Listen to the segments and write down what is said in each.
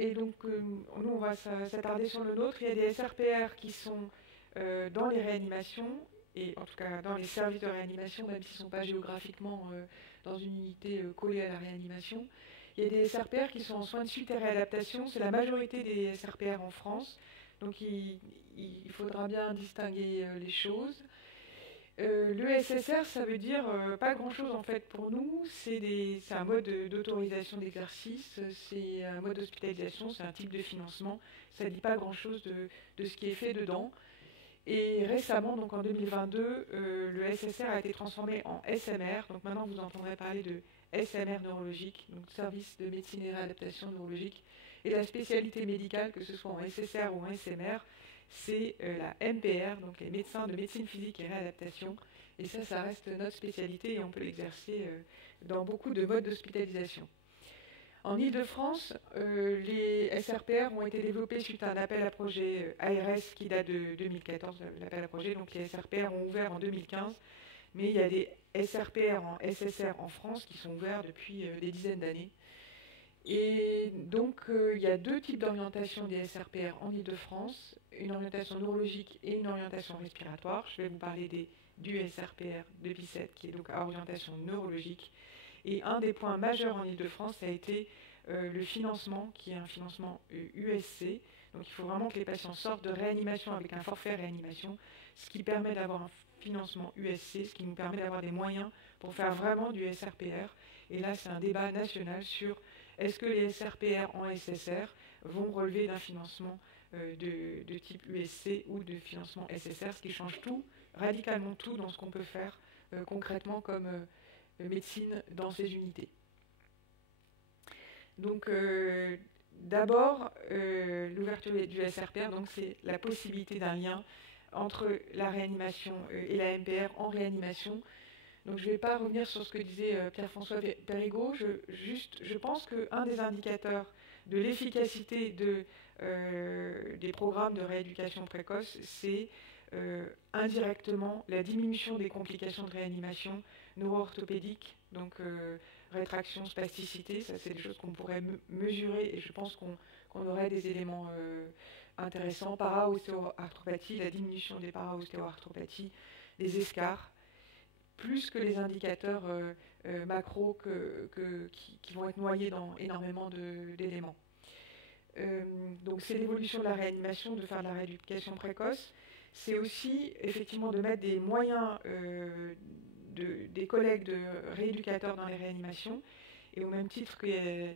Et donc, nous, on va s'attarder sur le nôtre. Il y a des SRPR qui sont dans les réanimations, et en tout cas dans les services de réanimation, même s'ils ne sont pas géographiquement dans une unité collée à la réanimation. Il y a des SRPR qui sont en soins de suite et réadaptation. C'est la majorité des SRPR en France. Donc, il faudra bien distinguer les choses. Le SSR, ça veut dire pas grand-chose en fait pour nous. C'est un mode d'autorisation d'exercice, c'est un mode d'hospitalisation, c'est un type de financement. Ça ne dit pas grand-chose de ce qui est fait dedans. Et récemment, donc en 2022, le SSR a été transformé en SMR. Donc maintenant, vous entendrez parler de SMR neurologique, donc service de médecine et réadaptation neurologique. Et la spécialité médicale, que ce soit en SSR ou en SMR, c'est la MPR, donc les médecins de médecine physique et réadaptation. Et ça reste notre spécialité et on peut l'exercer dans beaucoup de modes d'hospitalisation. En Ile-de-France, les SRPR ont été développés suite à un appel à projet ARS qui date de 2014, l'appel à projet. Donc les SRPR ont ouvert en 2015, mais il y a des SRPR en SSR en France qui sont ouverts depuis des dizaines d'années. Et donc, il y a deux types d'orientation des SRPR en Ile-de-France, une orientation neurologique et une orientation respiratoire. Je vais vous parler du SRPR de Bicêtre, qui est donc à orientation neurologique. Et un des points majeurs en Ile-de-France, ça a été le financement, qui est un financement USC. Donc, il faut vraiment que les patients sortent de réanimation avec un forfait réanimation, ce qui permet d'avoir un financement USC, ce qui nous permet d'avoir des moyens pour faire vraiment du SRPR. Et là, c'est un débat national sur est-ce que les SRPR en SSR vont relever d'un financement de type USC ou de financement SSR, ce qui change tout, radicalement tout dans ce qu'on peut faire concrètement comme médecine dans ces unités. Donc, d'abord, l'ouverture du SRPR, donc c'est la possibilité d'un lien entre la réanimation et la MPR en réanimation. Donc je ne vais pas revenir sur ce que disait Pierre-François Perrigot. Je pense qu'un des indicateurs de l'efficacité des programmes de rééducation précoce, c'est indirectement la diminution des complications de réanimation neuro-orthopédique, donc rétraction, spasticité. Ça, c'est des choses qu'on pourrait mesurer et je pense qu'on aurait des éléments intéressants. Para-ostéoarthropathie, la diminution des para-ostéoarthropathies, des escarres, plus que les indicateurs macro qui vont être noyés dans énormément d'éléments. Donc c'est l'évolution de la réanimation, de faire de la rééducation précoce. C'est aussi effectivement de mettre des moyens des collègues de rééducateurs dans les réanimations. Et au même titre qu'il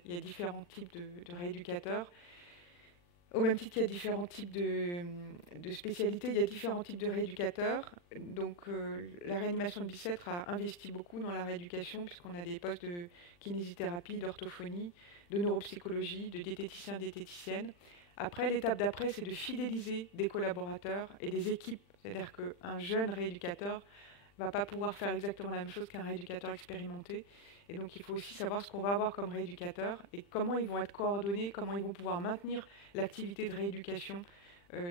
y a différents types de rééducateurs, au même titre qu'il y a différents types de spécialités, il y a différents types de rééducateurs. Donc la réanimation de Bicêtre a investi beaucoup dans la rééducation puisqu'on a des postes de kinésithérapie, d'orthophonie, de neuropsychologie, de diététiciens, diététiciennes. Après, l'étape d'après, c'est de fidéliser des collaborateurs et des équipes. C'est-à-dire qu'un jeune rééducateur ne va pas pouvoir faire exactement la même chose qu'un rééducateur expérimenté. Et donc il faut aussi savoir ce qu'on va avoir comme rééducateur et comment ils vont être coordonnés, comment ils vont pouvoir maintenir l'activité de rééducation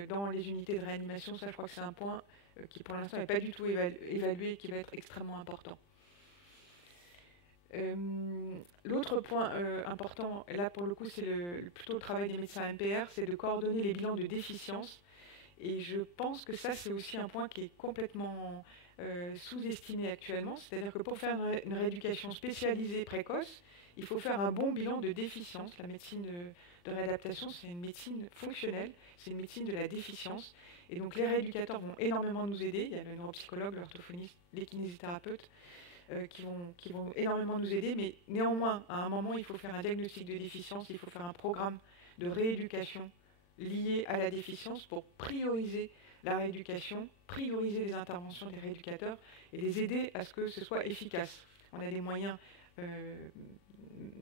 dans les unités de réanimation. Ça, je crois que c'est un point qui pour l'instant n'est pas du tout évalué et qui va être extrêmement important. L'autre point important, là pour le coup c'est plutôt le travail des médecins MPR, c'est de coordonner les bilans de déficience. Et je pense que ça c'est aussi un point qui est complètement sous-estimé actuellement. C'est-à-dire que pour faire une rééducation spécialisée précoce, il faut faire un bon bilan de déficience. La médecine de réadaptation, c'est une médecine fonctionnelle, c'est une médecine de la déficience. Et donc les rééducateurs vont énormément nous aider. Il y a le neuropsychologue, l'orthophoniste, les kinésithérapeutes qui vont énormément nous aider. Mais néanmoins, à un moment, il faut faire un diagnostic de déficience, il faut faire un programme de rééducation lié à la déficience pour prioriser la rééducation, prioriser les interventions des rééducateurs et les aider à ce que ce soit efficace. On a des moyens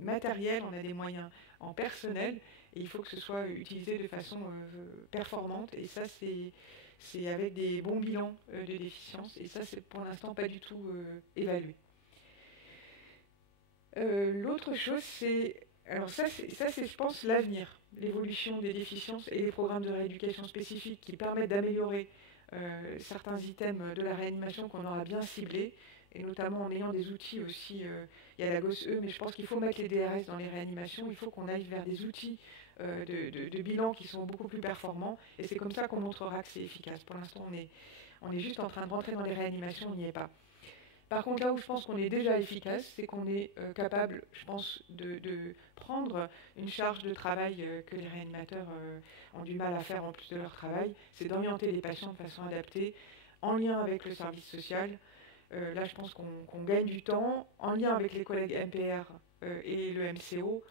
matériels, on a des moyens en personnel, et il faut que ce soit utilisé de façon performante, et ça c'est avec des bons bilans de déficience, et ça c'est pour l'instant pas du tout évalué. L'autre chose c'est, alors ça c'est je pense l'avenir, l'évolution des déficiences et les programmes de rééducation spécifiques qui permettent d'améliorer certains items de la réanimation qu'on aura bien ciblés, et notamment en ayant des outils aussi, il y a la GOSE, mais je pense qu'il faut mettre les DRS dans les réanimations, il faut qu'on aille vers des outils de bilans qui sont beaucoup plus performants, et c'est comme ça qu'on montrera que c'est efficace. Pour l'instant, on est juste en train de rentrer dans les réanimations, on n'y est pas. Par contre, là où je pense qu'on est déjà efficace, c'est qu'on est capable, je pense, de prendre une charge de travail que les réanimateurs ont du mal à faire en plus de leur travail, c'est d'orienter les patients de façon adaptée, en lien avec le service social. Là, je pense qu'on gagne du temps, en lien avec les collègues MPR et le MCO.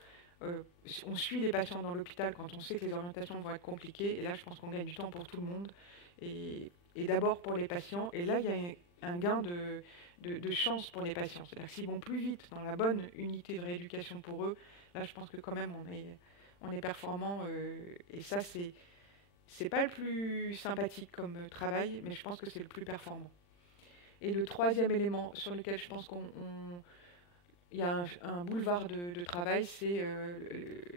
On suit les patients dans l'hôpital quand on sait que les orientations vont être compliquées, et là, je pense qu'on gagne du temps pour tout le monde, et d'abord pour les patients, et là, il y a un gain de chance pour les patients. C'est-à-dire que s'ils vont plus vite dans la bonne unité de rééducation pour eux, là je pense que quand même on est performant, et ça c'est pas le plus sympathique comme travail, mais je pense que c'est le plus performant. Et le troisième élément sur lequel je pense il y a un boulevard de travail, c'est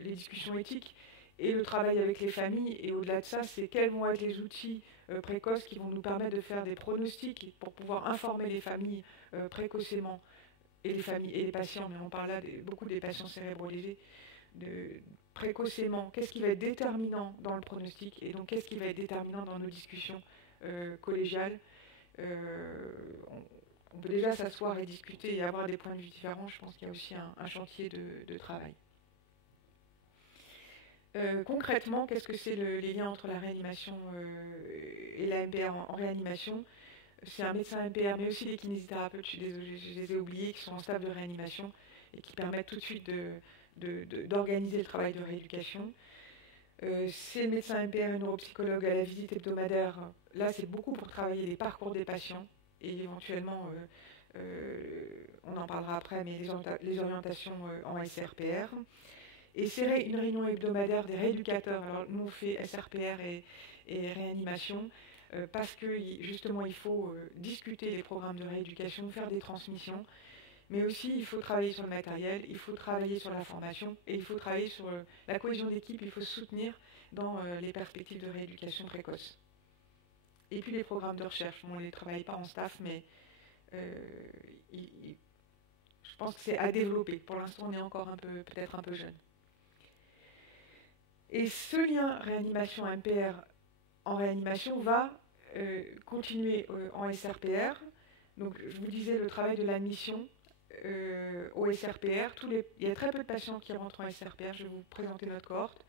les discussions éthiques et le travail avec les familles. Et au-delà de ça, c'est quels vont être les outils précoces qui vont nous permettre de faire des pronostics pour pouvoir informer les familles précocement, et les familles et les patients, mais on parle là beaucoup des patients cérébro-légers, précocement, qu'est-ce qui va être déterminant dans le pronostic, et donc qu'est-ce qui va être déterminant dans nos discussions collégiales. On peut déjà s'asseoir et discuter et avoir des points de vue différents. Je pense qu'il y a aussi un chantier de travail. Concrètement, qu'est-ce que c'est les liens entre la réanimation et la MPR en réanimation? C'est un médecin MPR, mais aussi des kinésithérapeutes, je suis désolée, je les ai oubliés, qui sont en staff de réanimation et qui permettent tout de suite d'organiser le travail de rééducation. C'est le médecin MPR et neuropsychologue à la visite hebdomadaire. Là, c'est beaucoup pour travailler les parcours des patients et éventuellement, on en parlera après, mais les orientations en SRPR. Et c'est une réunion hebdomadaire des rééducateurs. Alors, nous, on fait SRPR et réanimation parce que, justement, il faut discuter les programmes de rééducation, faire des transmissions, mais aussi, il faut travailler sur le matériel, il faut travailler sur la formation, et il faut travailler sur la cohésion d'équipe, il faut se soutenir dans les perspectives de rééducation précoce. Et puis les programmes de recherche, on ne les travaille pas en staff, mais je pense que c'est à développer. Pour l'instant, on est encore peut-être un peu jeune. Et ce lien réanimation-MPR en réanimation va continuer en SRPR. Donc, je vous disais, le travail de l'admission au SRPR. Il y a très peu de patients qui rentrent en SRPR. Je vais vous présenter notre cohorte.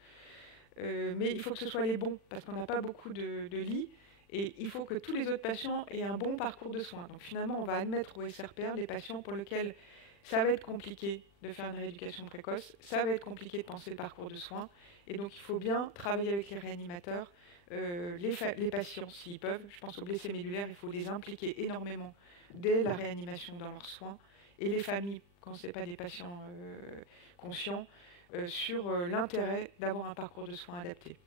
Mais il faut que ce soit les bons, parce qu'on n'a pas beaucoup de lits. Et il faut que tous les autres patients aient un bon parcours de soins. Donc finalement, on va admettre au SRPR les patients pour lesquels ça va être compliqué de faire une rééducation précoce, ça va être compliqué de penser le parcours de soins. Et donc il faut bien travailler avec les réanimateurs, les patients s'ils peuvent. Je pense aux blessés médulaires, il faut les impliquer énormément dès la réanimation dans leurs soins. Et les familles, quand ce n'est pas des patients conscients, sur l'intérêt d'avoir un parcours de soins adapté.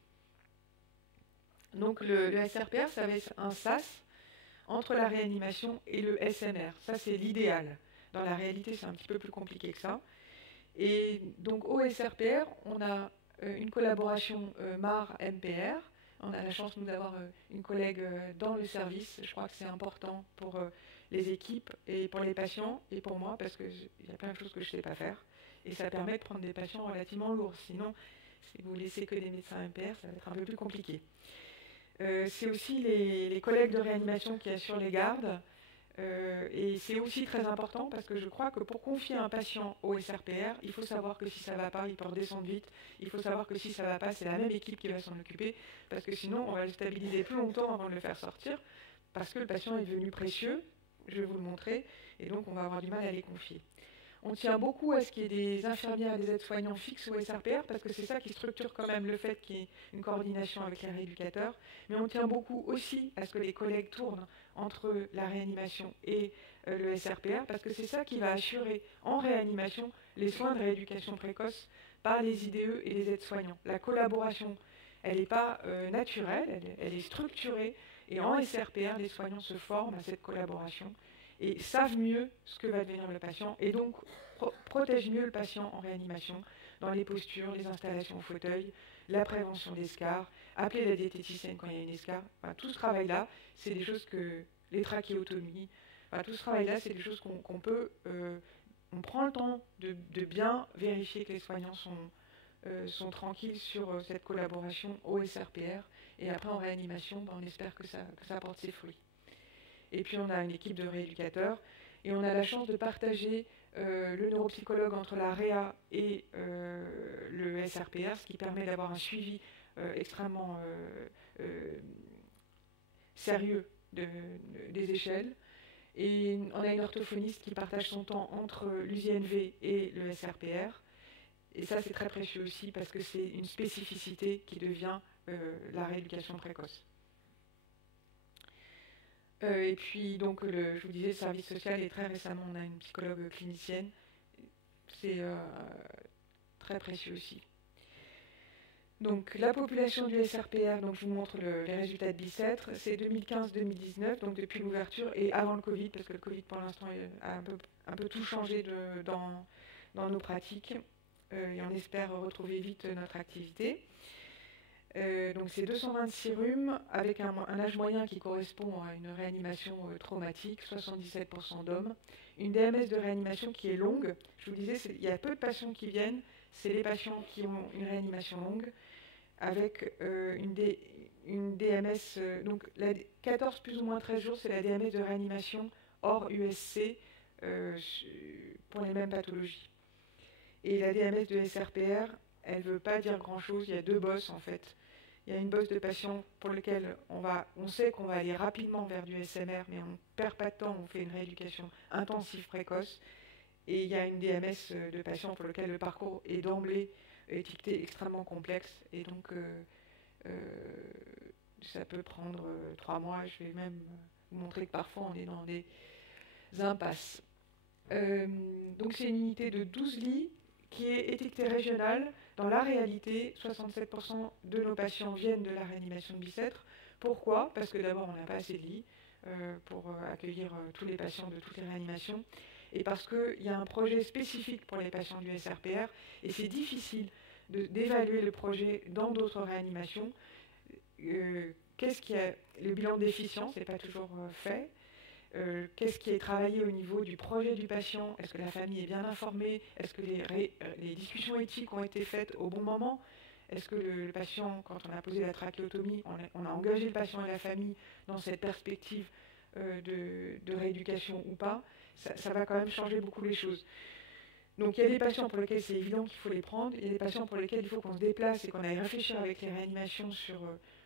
Donc le SRPR, ça va être un SAS entre la réanimation et le SMR. Ça, c'est l'idéal. Dans la réalité, c'est un petit peu plus compliqué que ça. Et donc au SRPR, on a une collaboration MAR-MPR. On a la chance, nous, d'avoir une collègue dans le service. Je crois que c'est important pour les équipes et pour les patients et pour moi, parce qu'il y a plein de choses que je ne sais pas faire. Et ça permet de prendre des patients relativement lourds. Sinon, si vous laissez que des médecins MPR, ça va être un peu plus compliqué. C'est aussi les collègues de réanimation qui assurent les gardes. Et c'est aussi très important parce que je crois que pour confier un patient au SRPR, il faut savoir que si ça ne va pas, il peut redescendre vite. Il faut savoir que si ça ne va pas, c'est la même équipe qui va s'en occuper, parce que sinon, on va le stabiliser plus longtemps avant de le faire sortir, parce que le patient est devenu précieux, je vais vous le montrer, et donc on va avoir du mal à les confier. On tient beaucoup à ce qu'il y ait des infirmières et des aides-soignants fixes au SRPR, parce que c'est ça qui structure quand même le fait qu'il y ait une coordination avec les rééducateurs. Mais on tient beaucoup aussi à ce que les collègues tournent entre la réanimation et le SRPR, parce que c'est ça qui va assurer en réanimation les soins de rééducation précoce par les IDE et les aides-soignants. La collaboration, elle n'est pas naturelle, elle est structurée, et en SRPR, les soignants se forment à cette collaboration et savent mieux ce que va devenir le patient, et donc protègent mieux le patient en réanimation dans les postures, les installations au fauteuil, la prévention d'escarres, appeler la diététicienne quand il y a une escarre. Enfin, tout ce travail-là, c'est des choses que les trachéotomies, tout ce travail-là, c'est des choses qu'on peut, on prend le temps de bien vérifier que les soignants sont sont tranquilles sur cette collaboration au SRPR. Et après, en réanimation, on espère que ça porte ses fruits. Et puis, on a une équipe de rééducateurs. Et on a la chance de partager le neuropsychologue entre la réa et le SRPR, ce qui permet d'avoir un suivi extrêmement sérieux des échelles. Et on a une orthophoniste qui partage son temps entre l'USINV et le SRPR. Et ça, c'est très précieux aussi parce que c'est une spécificité qui devient la rééducation précoce. Et puis, donc, je vous disais, le service social, et très récemment, on a une psychologue clinicienne. C'est très précieux aussi. Donc, la population du SRPR, donc je vous montre les résultats de Bicêtre, c'est 2015-2019, donc depuis l'ouverture, et avant le Covid, parce que le Covid, pour l'instant, a un peu tout changé dans nos pratiques, et on espère retrouver vite notre activité. Donc c'est 226 rhumes avec un âge moyen qui correspond à une réanimation traumatique, 77% d'hommes. Une DMS de réanimation qui est longue. Je vous disais, il y a peu de patients qui viennent, c'est les patients qui ont une réanimation longue, avec une DMS, donc la 14 plus ou moins 13 jours, c'est la DMS de réanimation hors USC pour les mêmes pathologies. Et la DMS de SRPR, elle ne veut pas dire grand-chose, il y a deux bosses en fait. Il y a une bosse de patients pour lesquels on sait qu'on va aller rapidement vers du SMR, mais on ne perd pas de temps, on fait une rééducation intensive précoce. Et il y a une DMS de patients pour lesquels le parcours est d'emblée étiqueté extrêmement complexe. Et donc, ça peut prendre 3 mois. Je vais même vous montrer que parfois, on est dans des impasses. Donc, c'est une unité de 12 lits qui est étiquetée régionale. Dans la réalité, 67% de nos patients viennent de la réanimation de Bicêtre. Pourquoi? Parce que d'abord, on n'a pas assez de lits pour accueillir tous les patients de toutes les réanimations. Et parce qu'il y a un projet spécifique pour les patients du SRPR. Et c'est difficile d'évaluer le projet dans d'autres réanimations. Qu'est-ce qui a le bilan d'efficience n'est pas toujours fait. Qu'est-ce qui est travaillé au niveau du projet du patient? Est-ce que la famille est bien informée? Est-ce que les discussions éthiques ont été faites au bon moment? Est-ce que le patient, quand on a posé la trachéotomie, on a engagé le patient et la famille dans cette perspective de rééducation ou pas? Ça va quand même changer beaucoup les choses. Donc il y a des patients pour lesquels c'est évident qu'il faut les prendre, il y a des patients pour lesquels il faut qu'on se déplace et qu'on aille réfléchir avec les réanimations sur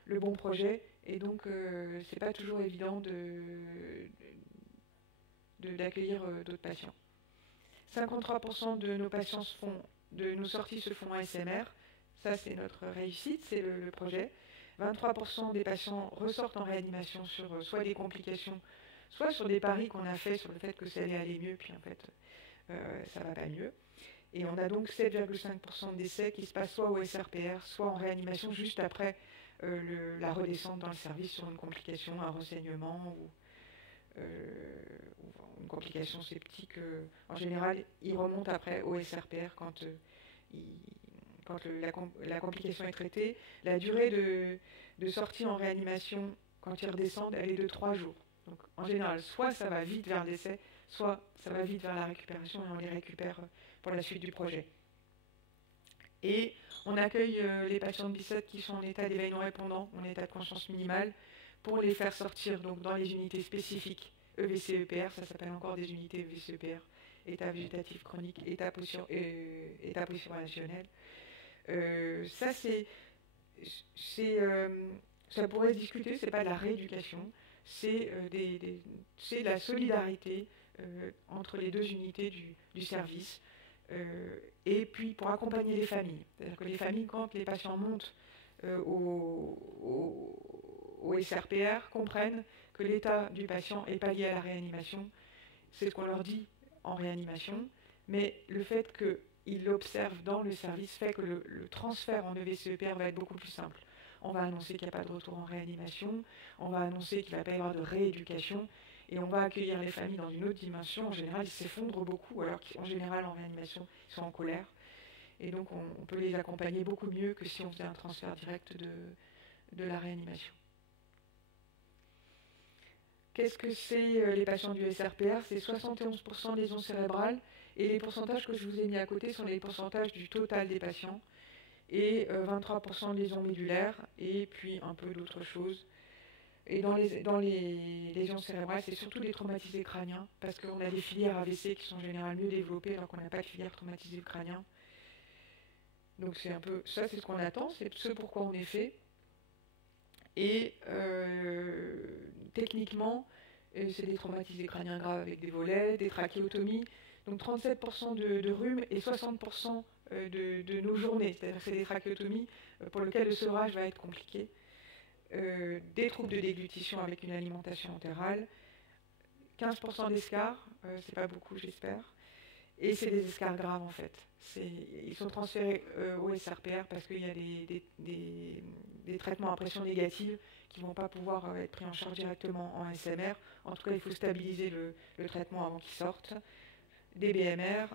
le bon projet, et donc c'est pas toujours évident d'accueillir d'autres patients. 53% de nos patients de nos sorties se font en SMR, ça c'est notre réussite, c'est le projet. 23% des patients ressortent en réanimation sur soit des complications, soit sur des paris qu'on a fait sur le fait que ça allait aller mieux, puis en fait ça va pas mieux. Et on a donc 7,5% de décès qui se passent soit au SRPR, soit en réanimation juste après la redescente dans le service sur une complication, un renseignement ou une complication septique. En général, ils remontent après au SRPR quand la complication est traitée. La durée de sortie en réanimation, quand ils redescendent, elle est de 3 jours. Donc en général, soit ça va vite vers le décès, soit ça va vite vers la récupération et on les récupère pour la suite du projet. Et on accueille les patients de Bicêtre qui sont en état d'éveil non répondant, en état de conscience minimale, pour les faire sortir donc dans les unités spécifiques EVC-EPR, ça s'appelle encore des unités EVC-EPR, état végétatif chronique, état post-relationnel. Ça pourrait se discuter, c'est pas de la rééducation, c'est la solidarité entre les deux unités du service, et puis pour accompagner les familles. C'est-à-dire que les familles, quand les patients montent au SRPR, comprennent que l'état du patient n'est pas lié à la réanimation. C'est ce qu'on leur dit en réanimation, mais le fait qu'ils l'observent dans le service fait que le transfert en EVC-EPR va être beaucoup plus simple. On va annoncer qu'il n'y a pas de retour en réanimation, on va annoncer qu'il ne va pas y avoir de rééducation, et on va accueillir les familles dans une autre dimension. En général, ils s'effondrent beaucoup, alors qu'en général, en réanimation, ils sont en colère. Et donc, on peut les accompagner beaucoup mieux que si on faisait un transfert direct de la réanimation. Qu'est-ce que c'est les patients du SRPR? C'est 71% lésions cérébrales, et les pourcentages que je vous ai mis à côté sont les pourcentages du total des patients. et 23% de lésions médulaires, et puis un peu d'autres choses. Et dans les lésions cérébrales, c'est surtout des traumatisés crâniens, parce qu'on a des filières AVC qui sont en général mieux développées, alors qu'on n'a pas de filière traumatisée crânien. Donc c'est un peu ça, c'est ce qu'on attend, c'est ce pourquoi on est fait. Et techniquement, c'est des traumatisés crâniens graves avec des volets, des trachéotomies. Donc 37% de rhume et 60% de nos journées. C'est-à-dire que c'est des trachéotomies pour lesquelles le sevrage va être compliqué. Des troubles de déglutition avec une alimentation entérale. 15% d'escarres, c'est pas beaucoup j'espère. Et c'est des escarres graves en fait. Ils sont transférés au SRPR parce qu'il y a des traitements à pression négative qui ne vont pas pouvoir être pris en charge directement en SMR. En tout cas, il faut stabiliser le traitement avant qu'il sorte. Des BMR,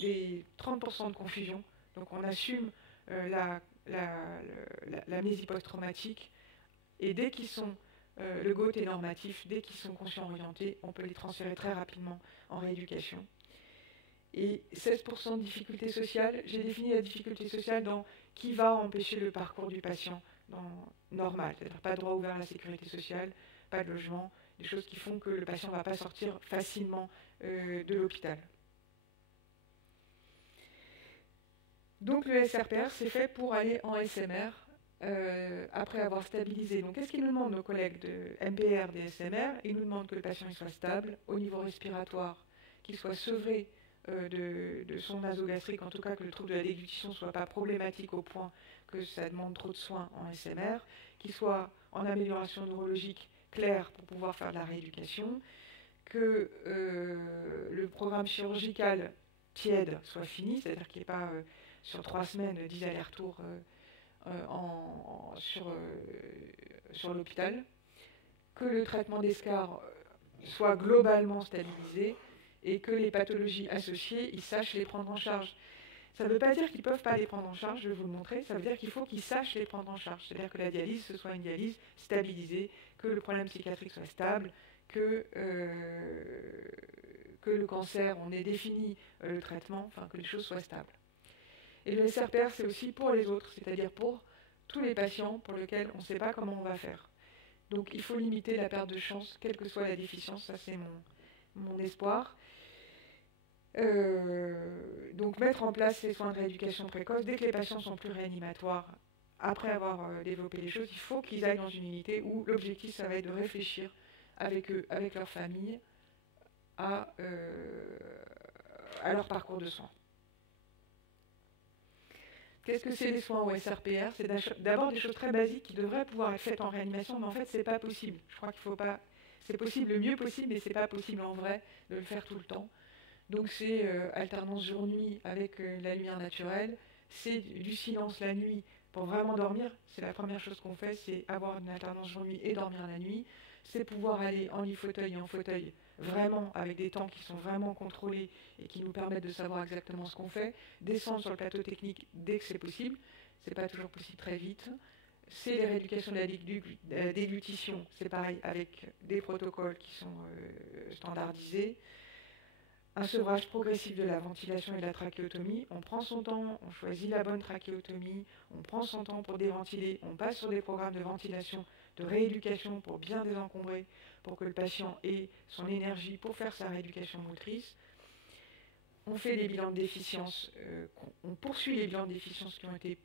des 30% de confusion. Donc on assume l'amnésie post-traumatique. Et dès qu'ils sont, le GOT est normatif, dès qu'ils sont conscients orientés, on peut les transférer très rapidement en rééducation. Et 16% de difficulté sociale, j'ai défini la difficulté sociale dans qui va empêcher le parcours du patient normal, c'est-à-dire pas de droit ouvert à la sécurité sociale, pas de logement, des choses qui font que le patient ne va pas sortir facilement de l'hôpital. Donc le SRPR, c'est fait pour aller en SMR après avoir stabilisé. Donc qu'est-ce qu'ils nous demandent, nos collègues de MPR, des SMR? Ils nous demandent que le patient il soit stable au niveau respiratoire, qu'il soit sevré de son nasogastrique, en tout cas que le trouble de la déglutition ne soit pas problématique au point que ça demande trop de soins en SMR, qu'il soit en amélioration neurologique claire pour pouvoir faire de la rééducation, que le programme chirurgical tiède soit fini, c'est-à-dire qu'il n'y ait pas sur 3 semaines 10 allers-retours sur l'hôpital, que le traitement d'escarres soit globalement stabilisé, et que les pathologies associées, ils sachent les prendre en charge. Ça ne veut pas dire qu'ils ne peuvent pas les prendre en charge, je vais vous le montrer, ça veut dire qu'il faut qu'ils sachent les prendre en charge. C'est-à-dire que la dialyse, ce soit une dialyse stabilisée, que le problème psychiatrique soit stable, que le cancer, on ait défini le traitement, enfin que les choses soient stables. Et le SRPR, c'est aussi pour les autres, c'est-à-dire pour tous les patients pour lesquels on ne sait pas comment on va faire. Donc il faut limiter la perte de chance, quelle que soit la déficience, ça c'est mon espoir. Donc mettre en place ces soins de rééducation précoce, dès que les patients sont plus réanimatoires, après avoir développé les choses, il faut qu'ils aillent dans une unité où l'objectif, ça va être de réfléchir avec eux, avec leur famille, à leur parcours de soins. Qu'est-ce que c'est les soins au SRPR? C'est d'abord des choses très basiques qui devraient pouvoir être faites en réanimation, mais en fait, c'est pas possible. Je crois qu'il faut pas... C'est possible le mieux possible, mais c'est pas possible en vrai de le faire tout le temps. Donc c'est alternance jour-nuit avec la lumière naturelle, c'est du silence la nuit pour vraiment dormir. C'est la première chose qu'on fait, c'est avoir une alternance jour-nuit et dormir la nuit. C'est pouvoir aller en lit-fauteuil et en fauteuil vraiment avec des temps qui sont vraiment contrôlés et qui nous permettent de savoir exactement ce qu'on fait. Descendre sur le plateau technique dès que c'est possible, c'est pas toujours possible très vite. C'est les rééducations de la déglutition, c'est pareil avec des protocoles qui sont standardisés. Un sevrage progressif de la ventilation et de la trachéotomie. On prend son temps, on choisit la bonne trachéotomie, on prend son temps pour déventiler, on passe sur des programmes de ventilation, de rééducation pour bien désencombrer, pour que le patient ait son énergie pour faire sa rééducation motrice. On fait des bilans de déficience, on poursuit les bilans de déficience qui ont été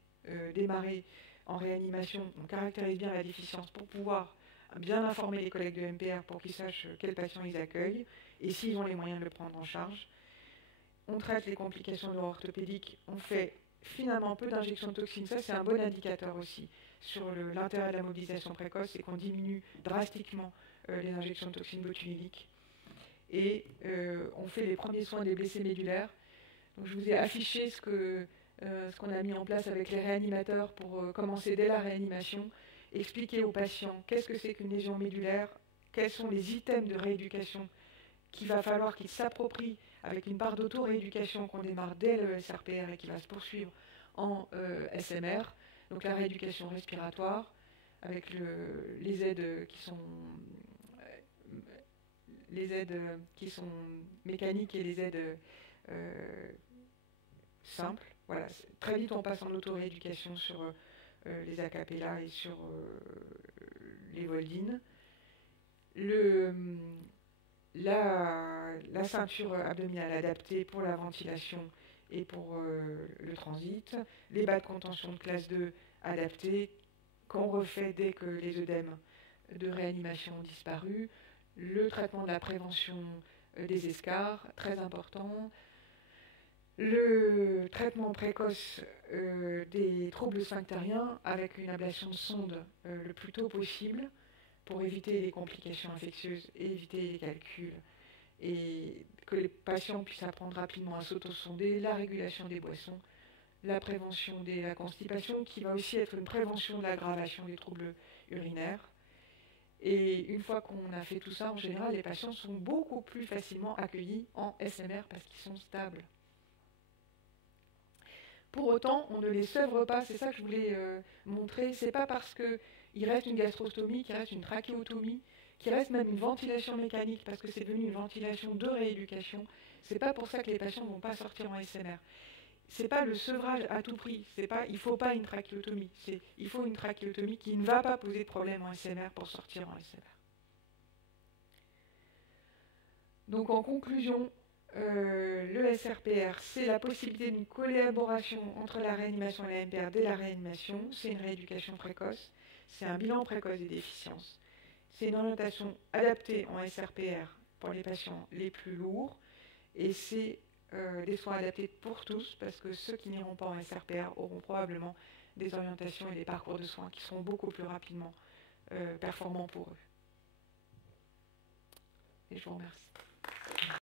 démarrés en réanimation, on caractérise bien la déficience pour pouvoir bien informer les collègues de MPR pour qu'ils sachent quels patients ils accueillent et s'ils ont les moyens de le prendre en charge. On traite les complications neuro-orthopédiques, on fait finalement peu d'injections de toxines, ça c'est un bon indicateur aussi sur l'intérêt de la mobilisation précoce, c'est qu'on diminue drastiquement les injections de toxines botuliniques. Et on fait les premiers soins des blessés médulaires. Donc je vous ai affiché ce qu'on a mis en place avec les réanimateurs pour commencer dès la réanimation, expliquer aux patients qu'est-ce que c'est qu'une lésion médulaire, quels sont les items de rééducation qu'il va falloir qu'ils s'approprient avec une part d'auto-rééducation qu'on démarre dès le SRPR et qui va se poursuivre en SMR. Donc la rééducation respiratoire avec les aides qui sont mécaniques et les aides simples, voilà, très vite on passe en autorééducation sur les acapella et sur les voldines. La ceinture abdominale adaptée pour la ventilation et pour le transit, les bas de contention de classe 2 adaptés qu'on refait dès que les œdèmes de réanimation ont disparu, le traitement de la prévention des escarres, très important, le traitement précoce des troubles sphinctériens avec une ablation de sonde le plus tôt possible pour éviter les complications infectieuses et éviter les calculs et que les patients puissent apprendre rapidement à s'auto-sonder, la régulation des boissons, la prévention de la constipation qui va aussi être une prévention de l'aggravation des troubles urinaires. Et une fois qu'on a fait tout ça, en général, les patients sont beaucoup plus facilement accueillis en SMR parce qu'ils sont stables. Pour autant, on ne les seuvre pas, c'est ça que je voulais montrer. C'est pas parce qu'il reste une gastrostomie, qu'il reste une trachéotomie, qu'il reste même une ventilation mécanique, parce que c'est devenu une ventilation de rééducation. C'est pas pour ça que les patients ne vont pas sortir en SMR. C'est pas le sevrage à tout prix. C'est pas, il faut pas une trachéotomie. Il faut une trachéotomie qui ne va pas poser de problème en SMR pour sortir en SMR. Donc en conclusion, le SRPR, c'est la possibilité d'une collaboration entre la réanimation et la MPR dès la réanimation. C'est une rééducation précoce. C'est un bilan précoce des déficiences. C'est une orientation adaptée en SRPR pour les patients les plus lourds. Et c'est des soins adaptés pour tous, parce que ceux qui n'iront pas en SRPR auront probablement des orientations et des parcours de soins qui seront beaucoup plus rapidement performants pour eux. Et je vous remercie.